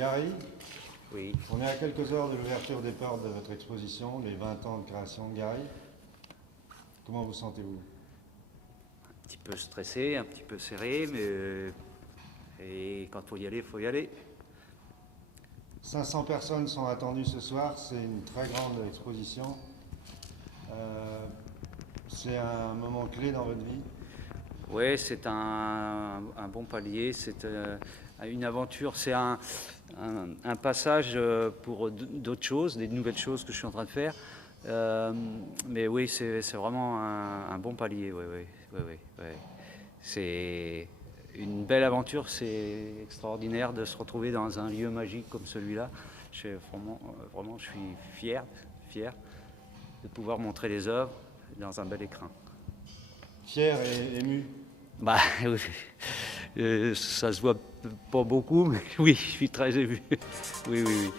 Gary, Oui, on est à quelques heures de l'ouverture des portes de votre exposition, les 20 ans de création de Gary. Comment vous sentez-vous? un petit peu stressé, un petit peu serré, mais et quand il faut y aller, il faut y aller. 500 personnes sont attendues ce soir, c'est une très grande exposition. C'est un moment clé dans votre vie. Oui, c'est un bon palier, c'est une aventure, c'est un passage pour d'autres choses, des nouvelles choses que je suis en train de faire. Mais oui, c'est vraiment un bon palier, oui, oui, oui, oui, oui. C'est une belle aventure, c'est extraordinaire de se retrouver dans un lieu magique comme celui-là. Vraiment, je suis fier de pouvoir montrer les œuvres dans un bel écrin. Fier et ému. Bah oui, ça se voit pas beaucoup, mais oui, je suis très ému. Oui, oui, oui.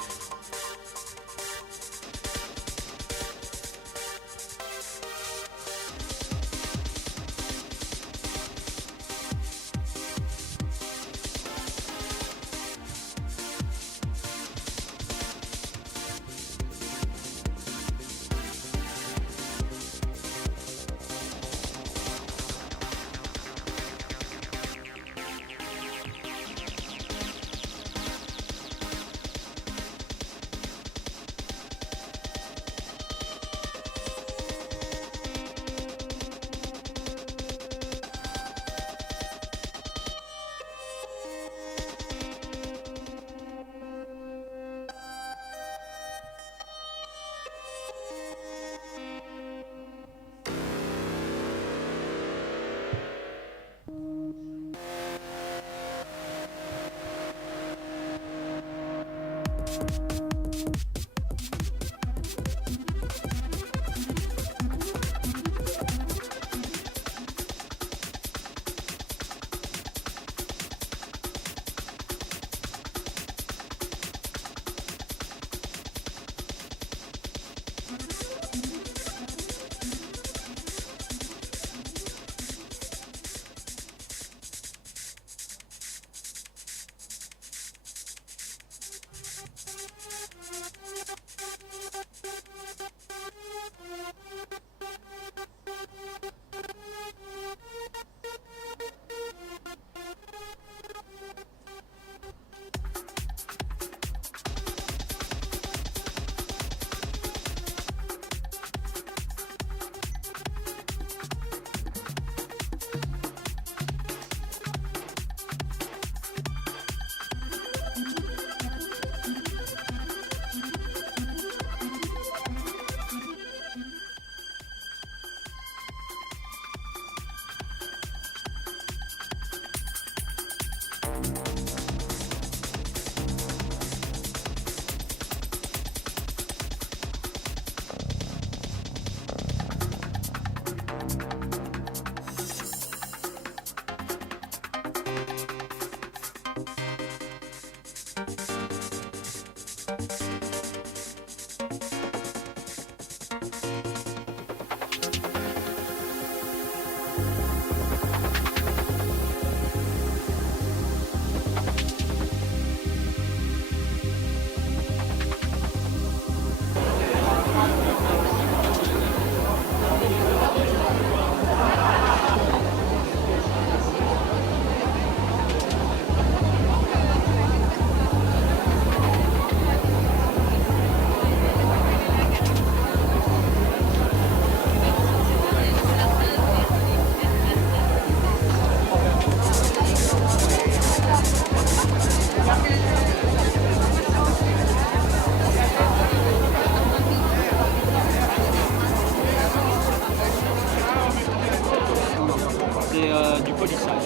C'est du polissage.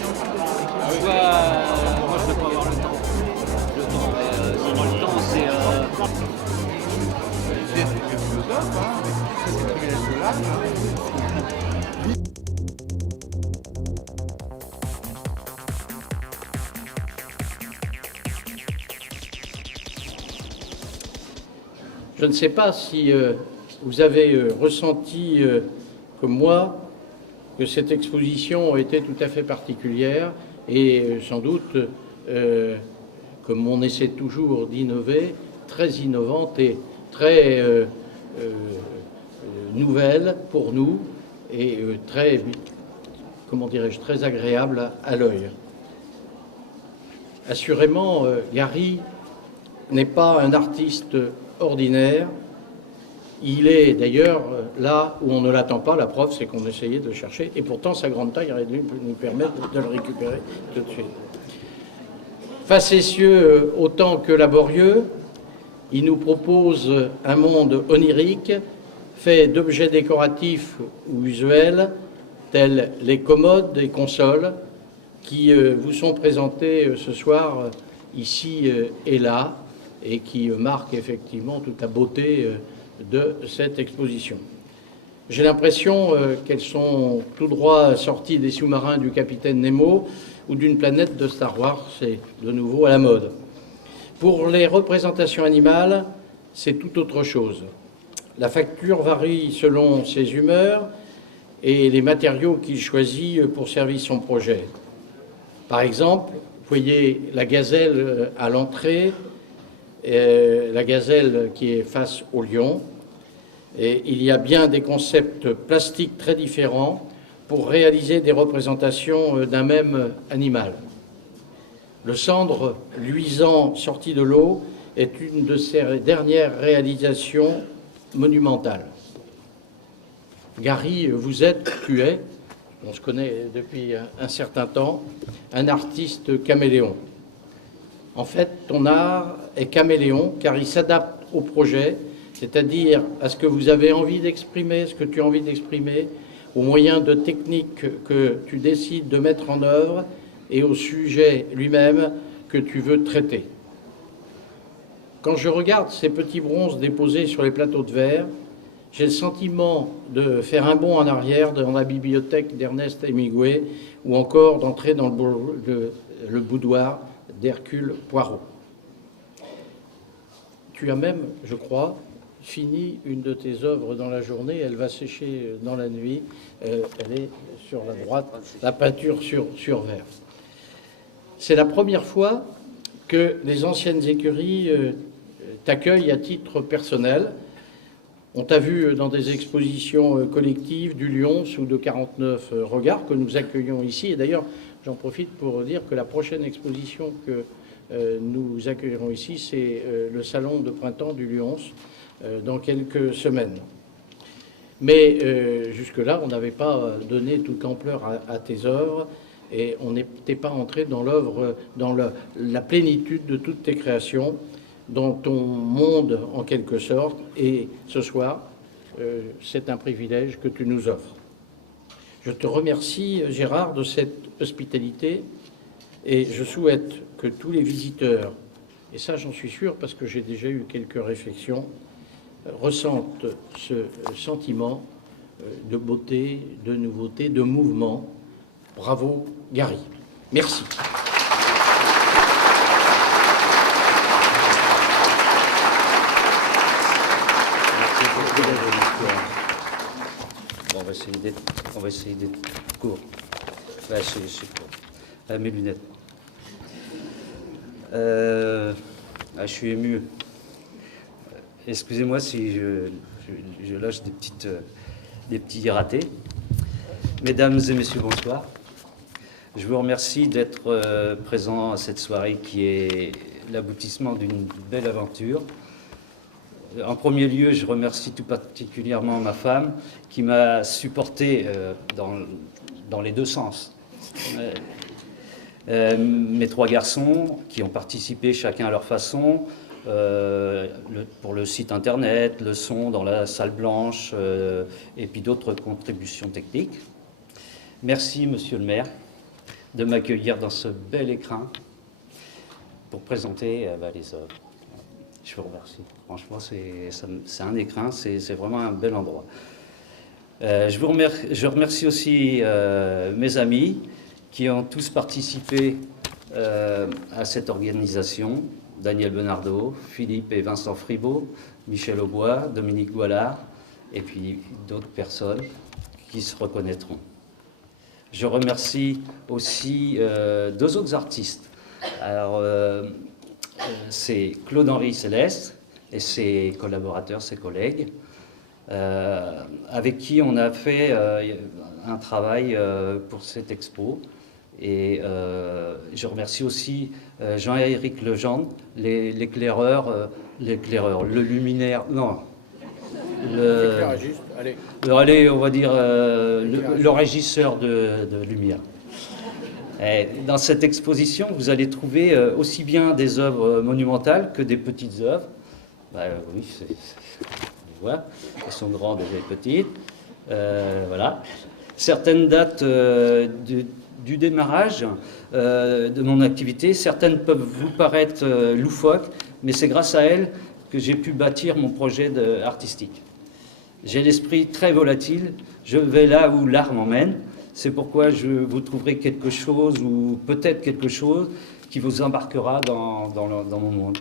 Moi, je ne peux pas avoir le temps. Sinon, le temps, c'est... C'est philosophe, hein, c'est privilège de l'âme. Je ne sais pas si vous avez ressenti, comme moi, que cette exposition était tout à fait particulière et sans doute comme on essaie toujours d'innover, très innovante et très nouvelle pour nous et très, comment dirais-je, très agréable à l'œil. Assurément, Gary n'est pas un artiste ordinaire. Il est d'ailleurs là où on ne l'attend pas. La preuve, c'est qu'on essayait de le chercher. Et pourtant, sa grande taille aurait dû nous permettre de le récupérer tout de suite. Facétieux autant que laborieux, il nous propose un monde onirique fait d'objets décoratifs ou visuels, tels les commodes et consoles, qui vous sont présentés ce soir ici et là, et qui marquent effectivement toute la beauté de cette exposition. J'ai l'impression qu'elles sont tout droit sorties des sous-marins du capitaine Nemo ou d'une planète de Star Wars, c'est de nouveau à la mode. Pour les représentations animales, c'est tout autre chose. La facture varie selon ses humeurs et les matériaux qu'il choisit pour servir son projet. Par exemple, vous voyez la gazelle à l'entrée, la gazelle qui est face au lion. Et il y a bien des concepts plastiques très différents pour réaliser des représentations d'un même animal. Le cendre luisant sorti de l'eau est une de ses dernières réalisations monumentales. Gary, tu es, on se connaît depuis un certain temps, un artiste caméléon. En fait, ton art est caméléon car il s'adapte au projet, c'est-à-dire à ce que vous avez envie d'exprimer, ce que tu as envie d'exprimer, aux moyens de techniques que tu décides de mettre en œuvre et au sujet lui-même que tu veux traiter. Quand je regarde ces petits bronzes déposés sur les plateaux de verre, j'ai le sentiment de faire un bond en arrière dans la bibliothèque d'Ernest Hemingway ou encore d'entrer dans le boudoir d'Hercule Poirot. Tu as même, je crois, fini une de tes œuvres dans la journée, elle va sécher dans la nuit, elle est sur la droite, la peinture sur verre. C'est la première fois que les anciennes écuries t'accueillent à titre personnel. On t'a vu dans des expositions collectives du Lions ou de 49 Regards que nous accueillons ici. Et d'ailleurs, j'en profite pour dire que la prochaine exposition que nous accueillerons ici, c'est le salon de printemps du Lions dans quelques semaines. Mais jusque-là, on n'avait pas donné toute l'ampleur à tes œuvres et on n'était pas entré dans l'œuvre, dans la plénitude de toutes tes créations, dans ton monde en quelque sorte. Et ce soir, c'est un privilège que tu nous offres. Je te remercie, Gérard, de cette hospitalité et je souhaite que tous les visiteurs, et ça j'en suis sûr parce que j'ai déjà eu quelques réflexions, ressentent ce sentiment de beauté, de nouveauté, de mouvement. Bravo, Gary. Merci. Bon, on va essayer d'être court. Là, c'est court. Mes lunettes. Je suis ému. Excusez-moi si je lâche des petits ratés. Mesdames et messieurs, bonsoir. Je vous remercie d'être présents à cette soirée qui est l'aboutissement d'une belle aventure. En premier lieu, je remercie tout particulièrement ma femme qui m'a supporté dans les deux sens. Mes trois garçons qui ont participé chacun à leur façon pour le site internet, le son dans la salle blanche et puis d'autres contributions techniques. Merci, monsieur le maire, de m'accueillir dans ce bel écrin pour présenter les œuvres. Je vous remercie. Franchement, c'est un écrin, c'est vraiment un bel endroit. Je remercie aussi mes amis qui ont tous participé à cette organisation. Daniel Benardo, Philippe et Vincent Fribault, Michel Aubois, Dominique Goualard, et puis d'autres personnes qui se reconnaîtront. Je remercie aussi deux autres artistes. Alors, c'est Claude-Henri Céleste et ses collaborateurs, ses collègues, avec qui on a fait un travail pour cette expo. Et je remercie aussi Jean-Éric Legendre, l'éclaireur, le luminaire, non, Éclairagiste, allez. allez, on va dire le régisseur de lumière. Et dans cette exposition, vous allez trouver aussi bien des œuvres monumentales que des petites œuvres. Oui, voilà, elles sont grandes et petites. Voilà. Certaines datent du démarrage de mon activité. Certaines peuvent vous paraître loufoques, mais c'est grâce à elles que j'ai pu bâtir mon projet artistique. J'ai l'esprit très volatile, je vais là où l'art m'emmène. C'est pourquoi vous trouverez quelque chose, ou peut-être quelque chose, qui vous embarquera dans mon monde.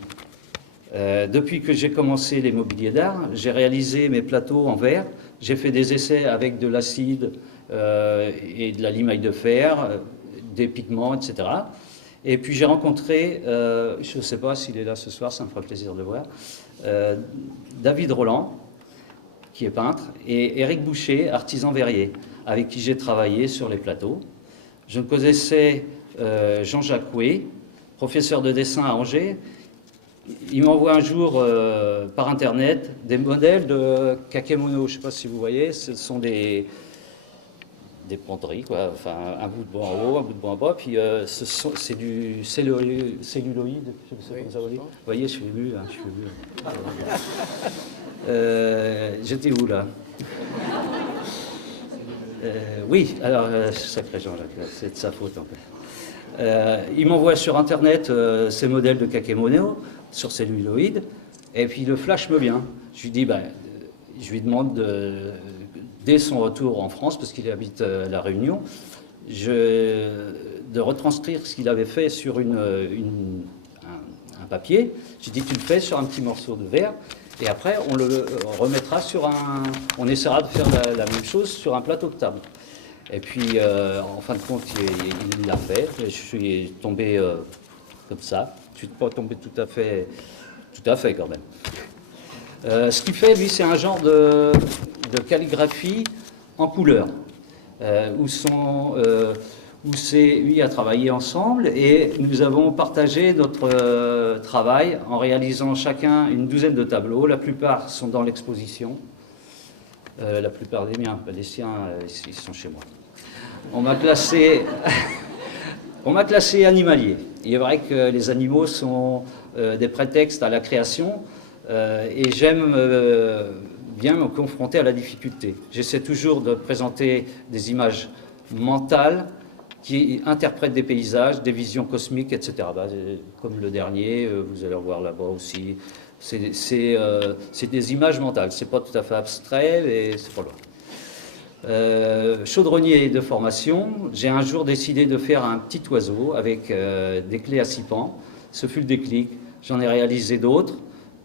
Depuis que j'ai commencé les mobiliers d'art, j'ai réalisé mes plateaux en verre, j'ai fait des essais avec de l'acide et de la limaille de fer, des pigments, etc. Et puis j'ai rencontré, je ne sais pas s'il est là ce soir, ça me fera plaisir de le voir, David Roland, qui est peintre, et Éric Boucher, artisan verrier, avec qui j'ai travaillé sur les plateaux. Je connaissais Jean-Jacques Coué, professeur de dessin à Angers. Il m'envoie un jour par Internet des modèles de kakemono. Je ne sais pas si vous voyez, ce sont des penderies, quoi. Enfin, un bout de bois en haut, un bout de bois en bas, puis c'est du celluloïde, je sais pas comment ça veut dire. Vous voyez, je suis ému, hein, j'étais où, là? Oui, alors, sacré Jean-Jacques, c'est de sa faute, en fait. Il m'envoie sur Internet ces modèles de kakemono sur celluloïde, et puis le flash me vient. Je lui dis, je lui demande, dès son retour en France, parce qu'il habite à La Réunion, de retranscrire ce qu'il avait fait sur un papier. Je lui dis, tu le fais sur un petit morceau de verre, et après on le remettra on essaiera de faire la même chose sur un plateau de table. Et puis, en fin de compte, il l'a fait. Je suis tombé comme ça. Je ne suis pas tombé tout à fait quand même. Ce qu'il fait, lui, c'est un genre de calligraphie en couleur, où lui a travaillé ensemble, et nous avons partagé notre travail en réalisant chacun une douzaine de tableaux. La plupart sont dans l'exposition. La plupart des miens, les siens, ils sont chez moi. On m'a classé animalier. Il est vrai que les animaux sont des prétextes à la création, et j'aime bien me confronter à la difficulté. J'essaie toujours de présenter des images mentales qui interprètent des paysages, des visions cosmiques, etc. Comme le dernier, vous allez le voir là-bas aussi. C'est des images mentales, c'est pas tout à fait abstrait, mais c'est pas loin. Chaudronnier de formation, j'ai un jour décidé de faire un petit oiseau avec des clés à 6 pans. Ce fut le déclic. J'en ai réalisé d'autres.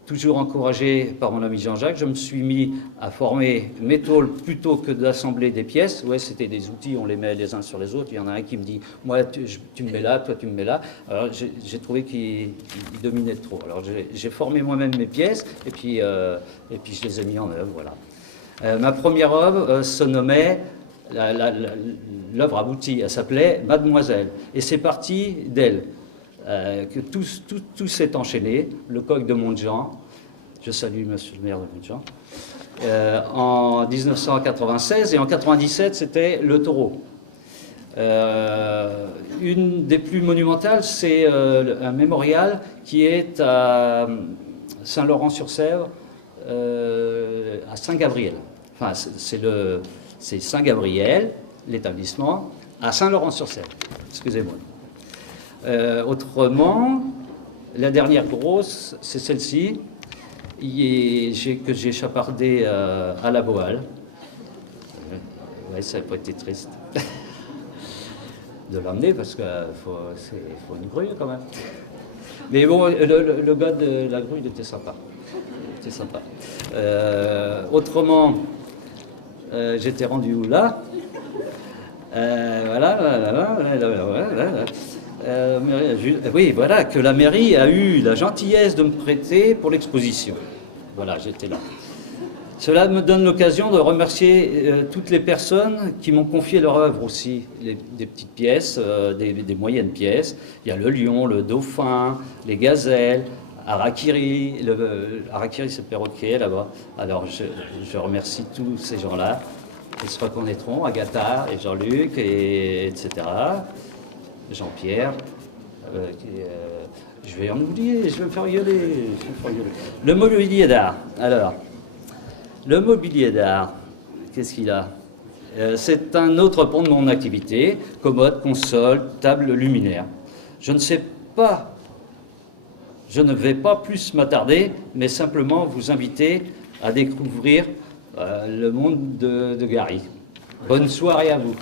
Toujours encouragé par mon ami Jean-Jacques, je me suis mis à former mes tôles plutôt que d'assembler des pièces. Ouais, c'était des outils, on les met les uns sur les autres. Il y en a un qui me dit, moi, tu me mets là, toi, tu me mets là. Alors, j'ai trouvé qu'il dominait trop. Alors, j'ai formé moi-même mes pièces, et puis je les ai mis en œuvre, voilà. Ma première œuvre se nommait, l'œuvre aboutie, elle s'appelait Mademoiselle. Et c'est parti d'elle. Que tout s'est enchaîné, le coq de Montjean, je salue monsieur le maire de Montjean, en 1996, et en 1997 c'était le taureau. Une des plus monumentales, c'est un mémorial qui est à Saint-Laurent-sur-Sèvre, à Saint-Gabriel. Enfin, c'est Saint-Gabriel, l'établissement, à Saint-Laurent-sur-Sèvre, excusez-moi. Autrement, la dernière grosse, c'est celle-ci, que j'ai chapardée à la Boale. Ouais, ça n'a pas été triste de l'emmener, parce qu'il faut une grue quand même. Mais bon, le gars de la grue, il était sympa. Autrement, j'étais rendu où là? Voilà. Oui, voilà, que la mairie a eu la gentillesse de me prêter pour l'exposition. Voilà, j'étais là. Cela me donne l'occasion de remercier toutes les personnes qui m'ont confié leur œuvre aussi, des petites pièces, des moyennes pièces. Il y a le lion, le dauphin, les gazelles, Harakiri. Harakiri, c'est le perroquet là-bas. Alors je remercie tous ces gens-là. Ils se reconnaîtront, Agatha et Jean-Luc, etc. Jean-Pierre. Je vais en oublier, je vais me faire gueuler. Le mobilier d'art. Alors. Le mobilier d'art, qu'est-ce qu'il a? C'est un autre pan de mon activité, commode, console, table, luminaire. Je ne vais pas plus m'attarder, mais simplement vous inviter à découvrir le monde de Gary. Bonne soirée à vous.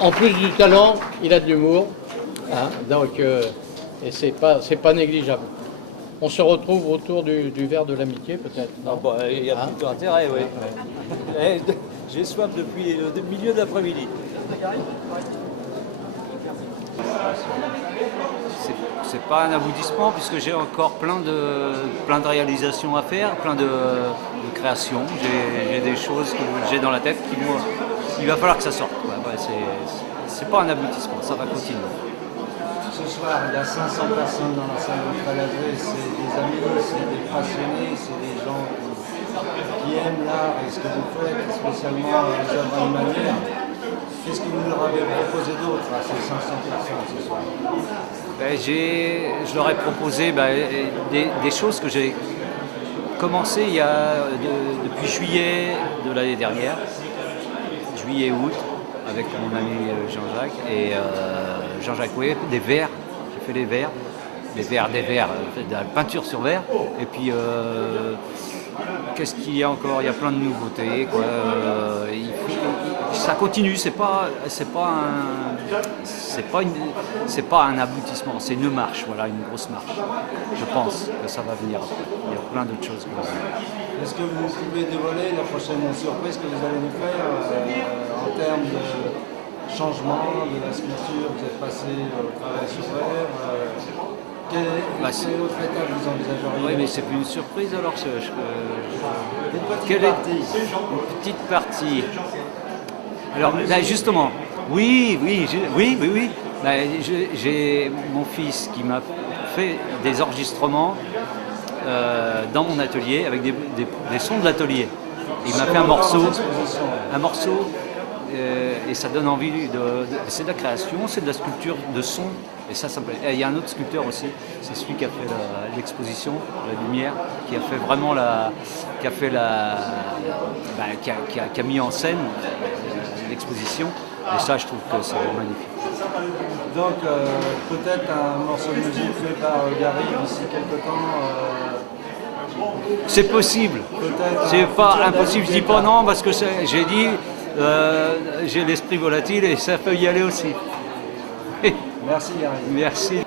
En plus du talent, il a de l'humour, hein, donc, et c'est pas négligeable. On se retrouve autour du verre de l'amitié, peut-être. Il y a plutôt intérêt, oui. J'ai soif depuis le milieu de l'après-midi. C'est pas un aboutissement puisque j'ai encore plein de réalisations à faire, plein de créations. J'ai des choses que j'ai dans la tête il va falloir que ça sorte. Ouais, c'est pas un aboutissement, ça va continuer. Ce soir, il y a 500 personnes dans la salle ultra-lavée. C'est des amis, c'est des passionnés, c'est des gens qui aiment l'art et ce que vous faites, spécialement les œuvres animalières. Qu'est-ce que vous leur avez proposé d'autre à ces 500 personnes ce soir? Je leur ai proposé des choses que j'ai commencé depuis juillet de l'année dernière, juillet-août, avec mon ami Jean-Jacques et Jean-Jacques Coué, des verres. J'ai fait des verres, de la peinture sur verre. Et puis, qu'est-ce qu'il y a encore? Il y a plein de nouveautés, quoi. Ça continue, c'est pas un aboutissement, c'est une marche, voilà, une grosse marche. Je pense que ça va venir. Il y a plein d'autres choses comme ça. Est-ce que vous pouvez dévoiler la prochaine surprise que vous allez nous faire en termes de changement de la sculpture? Vous êtes passé au travail sur verre. Quelle autre étape vous envisageriez? Oui, mais c'est plus une surprise alors. Quelle partie? Une petite partie. Alors là, justement, oui. J'ai mon fils qui m'a fait des enregistrements dans mon atelier avec des sons de l'atelier. Il m'a fait un morceau, et ça donne envie c'est de la création, c'est de la sculpture de son, et ça me plaît. Et il y a un autre sculpteur aussi, c'est celui qui a fait l'exposition, la lumière, qui a fait vraiment qui a mis en scène l'exposition, et ça je trouve que c'est magnifique. Donc peut-être un morceau de musique fait par Gary d'ici quelque temps. C'est possible, c'est pas impossible, je dis pas non parce que j'ai dit j'ai l'esprit volatile et ça peut y aller aussi. Merci Gary. Merci.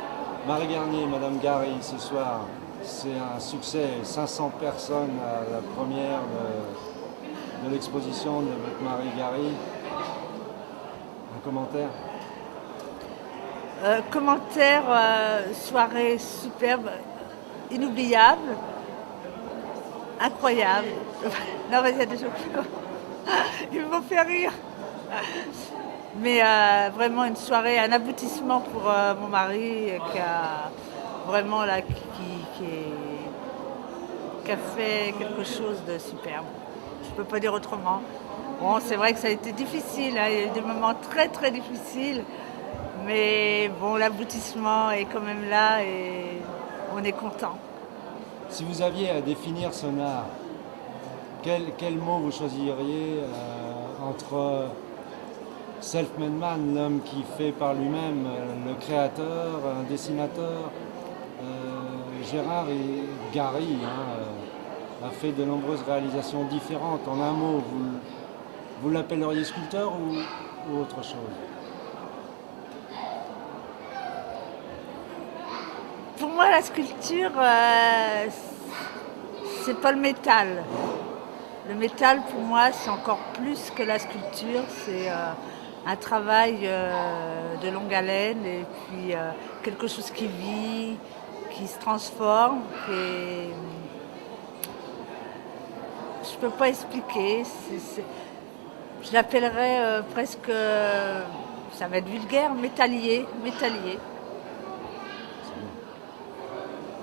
Marie Garnier, Madame Gary, ce soir, c'est un succès. 500 personnes à la première de l'exposition de votre Marie Gary. Un commentaire? Soirée superbe, inoubliable, incroyable. Non, mais il y a des gens qui vont faire rire. Mais vraiment une soirée, un aboutissement pour mon mari qui a vraiment qui a fait quelque chose de superbe. Je ne peux pas dire autrement. Bon, c'est vrai que ça a été difficile, hein. Il y a eu des moments très très difficiles. Mais bon, l'aboutissement est quand même là et on est content. Si vous aviez à définir son art, quel mot vous choisiriez entre self-made man, l'homme qui fait par lui-même, le créateur, un dessinateur? Gérard et Gary a fait de nombreuses réalisations différentes. En un mot, vous l'appelleriez sculpteur ou autre chose? Pour moi, moi, la sculpture, c'est pas le métal. Le métal, pour moi, c'est encore plus que la sculpture. C'est un travail de longue haleine et puis quelque chose qui vit, qui se transforme. Et je peux pas expliquer. Je l'appellerais presque, ça va être vulgaire, métallier.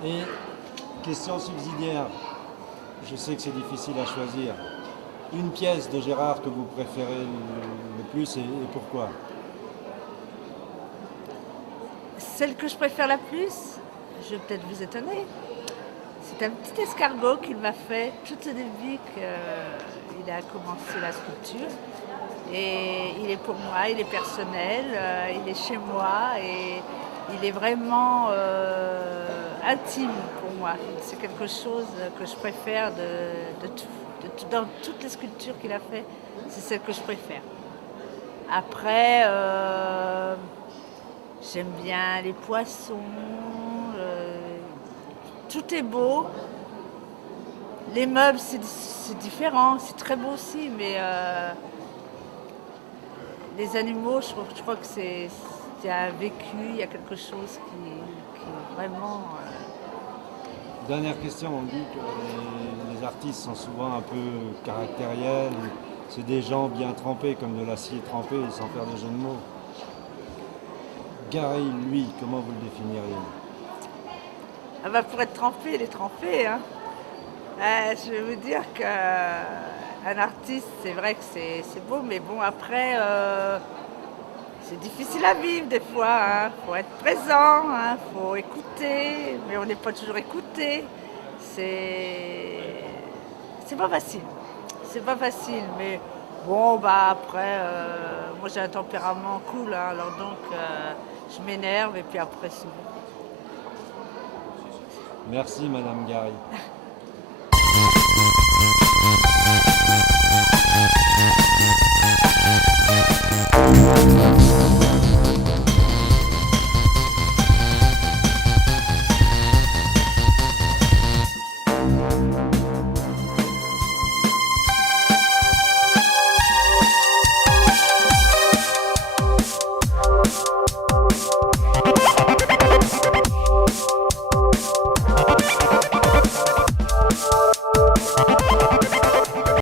Et question subsidiaire, je sais que c'est difficile à choisir. Une pièce de Gérard que vous préférez le plus et pourquoi? Celle que je préfère la plus, je vais peut-être vous étonner, c'est un petit escargot qu'il m'a fait tout au début qu'il a commencé la sculpture. Et il est pour moi, il est personnel, il est chez moi et il est vraiment intime pour moi. C'est quelque chose que je préfère de tout. Dans toutes les sculptures qu'il a fait, c'est celle que je préfère. Après, j'aime bien les poissons, tout est beau. Les meubles, c'est différent, c'est très beau aussi, mais les animaux, je crois que c'est un vécu, il y a quelque chose qui est vraiment... Dernière question, on dit que les artistes sont souvent un peu caractériels, c'est des gens bien trempés, comme de l'acier trempé, sans faire de jeu de mots. Gary, lui, comment vous le définiriez? Ah bah pour être trempé, il est trempé. Hein. Je vais vous dire qu'un artiste, c'est vrai que c'est beau, mais bon, après, c'est difficile à vivre des fois. Il faut être présent, faut écouter, mais on n'est pas toujours écouté. C'est pas facile. C'est pas facile, mais bon, bah après, moi j'ai un tempérament cool, alors donc je m'énerve et puis après c'est bon. Merci Madame Gary.